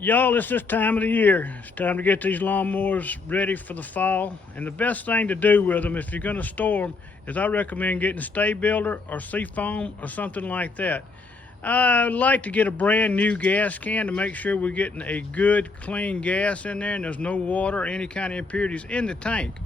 Y'all, it's this time of the year. It's time to get these lawnmowers ready for the fall. And the best thing to do with them, if you're going to store them, is I recommend getting Stay Builder or Seafoam or something like that. I like to get a brand new gas can to make sure we're getting a good, clean gas in there and there's no water or any kind of impurities in the tank.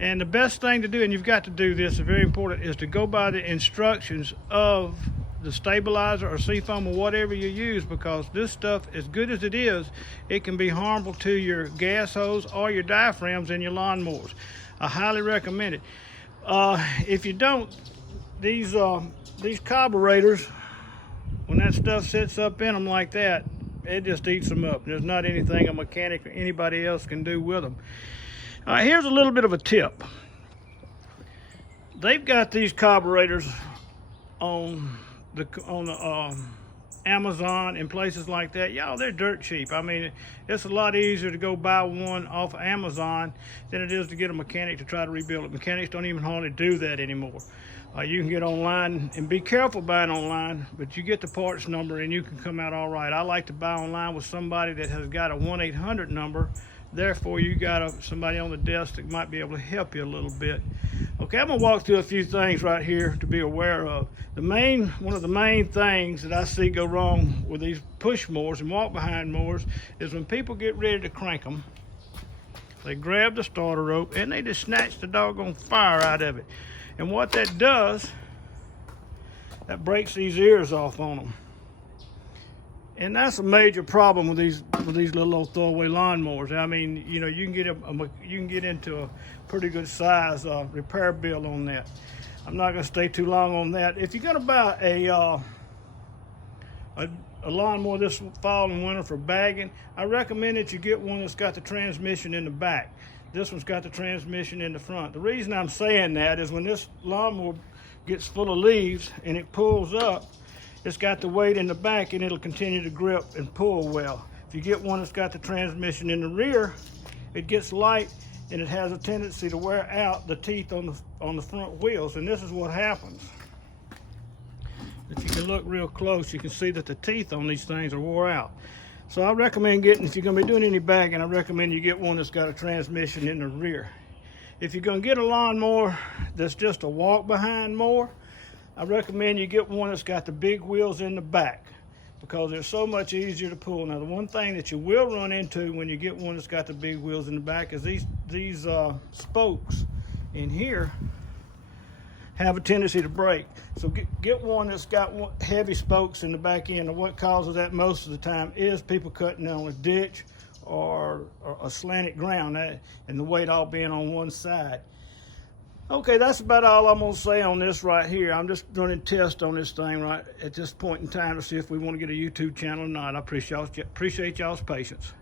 And the best thing to do, and you've got to do this, it's very important, is to go by the instructions of the stabilizer or Seafoam or whatever you use, because this stuff, as good as it is, it can be harmful to your gas hose or your diaphragms in your lawnmowers. I highly recommend it. If you don't, these carburetors, when that stuff sits up in them like that, it just eats them up. There's not anything a mechanic or anybody else can do with them. Here's a little bit of a tip. They've got these carburetors on the Amazon and places like that. Y'all, they're dirt cheap. I mean, it's a lot easier to go buy one off of Amazon than it is to get a mechanic to try to rebuild it. Mechanics don't even hardly do that anymore. You can get online, and be careful buying online, but you get the parts number and you can come out all right. I like to buy online with somebody that has got a 1-800 number. Therefore, you got somebody on the desk that might be able to help you a little bit. Okay, I'm gonna walk through a few things right here to be aware of. One of the main things that I see go wrong with these push mowers and walk-behind mowers is when people get ready to crank them, they grab the starter rope and they just snatch the doggone fire out of it. And what that does, that breaks these ears off on them. And that's a major problem with these little old throwaway lawnmowers. I mean, you know, you can get into a pretty good size repair bill on that. I'm not going to stay too long on that. If you're going to buy a lawnmower this fall and winter for bagging, I recommend that you get one that's got the transmission in the back. This one's got the transmission in the front. The reason I'm saying that is when this lawnmower gets full of leaves and it pulls up, it's got the weight in the back and it'll continue to grip and pull well. If you get one that's got the transmission in the rear, it gets light and it has a tendency to wear out the teeth on the front wheels, and this is what happens. If you can look real close, you can see that the teeth on these things are wore out. So I recommend if you're gonna be doing any bagging, I recommend you get one that's got a transmission in the rear. If you're gonna get a lawnmower that's just a walk-behind mower, I recommend you get one that's got the big wheels in the back, because they're so much easier to pull. Now, the one thing that you will run into when you get one that's got the big wheels in the back is these spokes in here have a tendency to break. So get one that's got heavy spokes in the back end. And what causes that most of the time is people cutting on a ditch or a slanted ground, and the weight all being on one side. Okay, that's about all I'm gonna say on this right here. I'm just running tests on this thing right at this point in time to see if we want to get a YouTube channel or not. I appreciate y'all's patience.